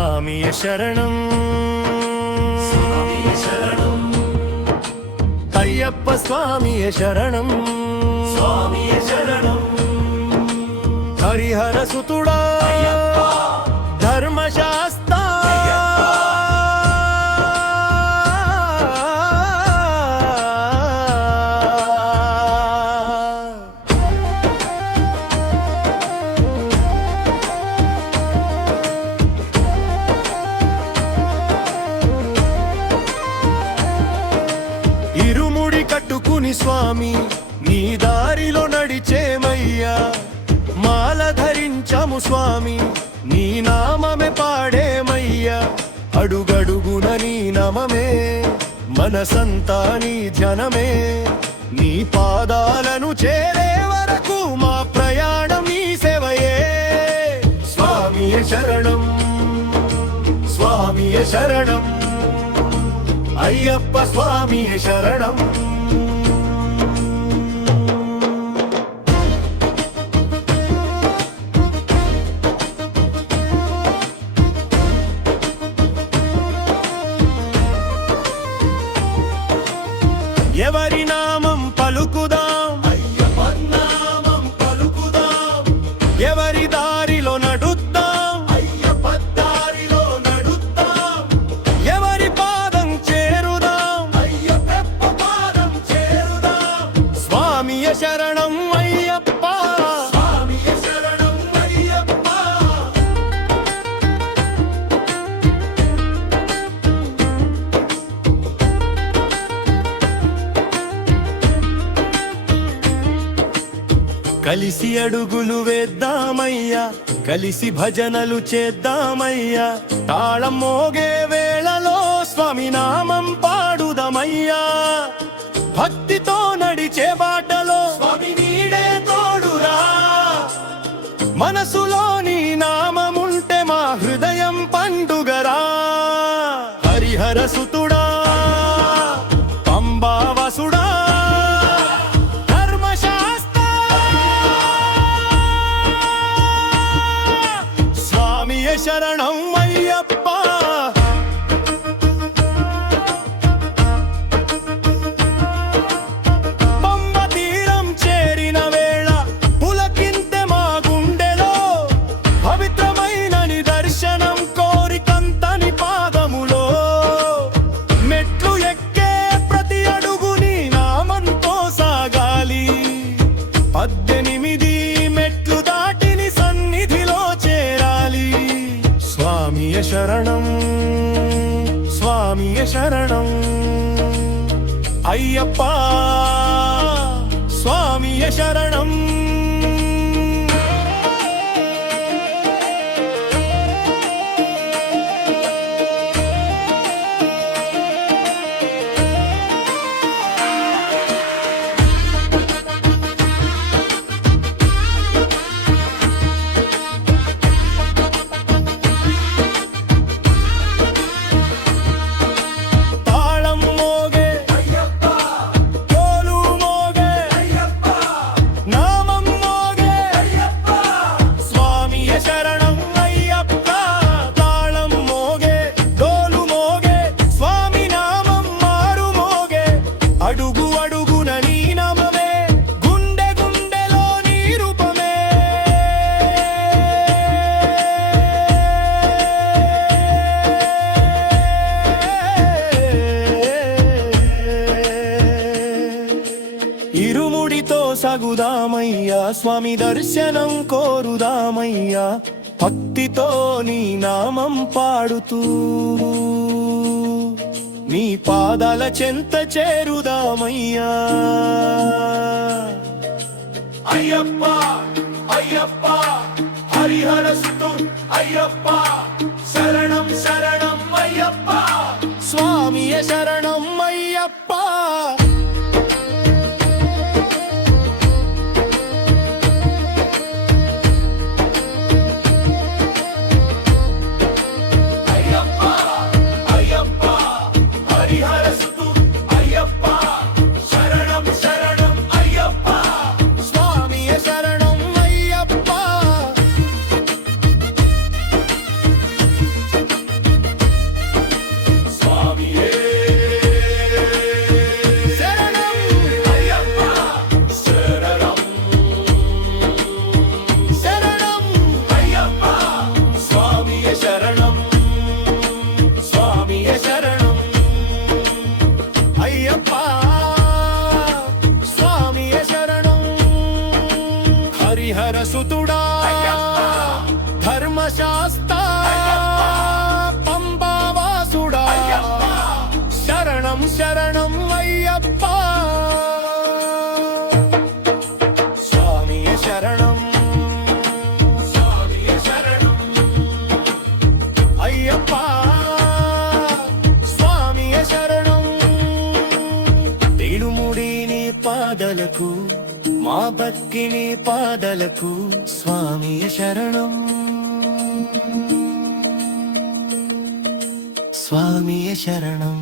స్వామియ శరణం అయ్యప్ప స్వామియ శరణం హరిహర సుతుడా ధర్మశాస్త్ర ఇరుముడి కట్టుకుని స్వామి నీ దారిలో నడిచేమయ్యా మాల ధరించము స్వామి నీ నామమే పాడేమయ్యా అడుగడుగున నీ నామమే మనసంతా నీ ధ్యానమే నీ పాదాలను చేరే వరకు మా ప్రయాణం నీ సేవయే స్వామియ శరణం స్వామియ శరణం అయ్యప్ప స్వామియ శరణం ఎవరి నామం పలుకుదాం అయ్యప్ప నామం పలుకుదాం ఎవరి దారిలో నడుద్దాం అయ్యప్ప దారిలో నడుద్దాం ఎవరి పాదం చేరుదాం అయ్యప్ప పాదం చేరుదాం స్వామియ శరణం అయ్యప్ప స్వామియ శరణం అయ్యప్ప కలిసి అడుగులు వేద్దామయ్యా కలిసి భజనలు చేద్దామయ్యా తాళం మోగే వేళలో స్వామి నామం పాడుదమయ్యా భక్తితో నడిచే బాటలో స్వామి నీడే తోడురా మనసులో నీ నామముంటే మా హృదయం పండుగరా హరిహర సుతుడా పంబావసుడా శరణం అయ్యప్ప పంబ తీరం చేరిన వేళ పులకింతె మా గుండెలో పవిత్రమైన నీ దర్శనం కోరికంతని పాదములో మెట్లు ఎక్కే ప్రతి అడుగు నీ నామంతో సాగాలి 18 మెట్లు దాటిని సన్నిధిలో చేరాలి స్వామియ శరణం స్వామియ శరణం అయ్యప్ప స్వామియ శరణం అడుగు అడుగున నీ నామమే గుండె గుండెలో నీ రూపమే ఇరుముడితో సగుదామయ్యా స్వామి దర్శనం కోరుదామయ్యా భక్తితో నీ నామం పాడుతూ నీ పాదాల చెంత చేరుదామయ్యా అయ్యప్ప అయ్యప్ప హరిహర సుతు అయ్యప్ప శరణం శరణం అయ్యప్ప స్వామియ శరణం అయ్యప్ప అక్కిని పాదలకు స్వామియ శరణం స్వామియ శరణం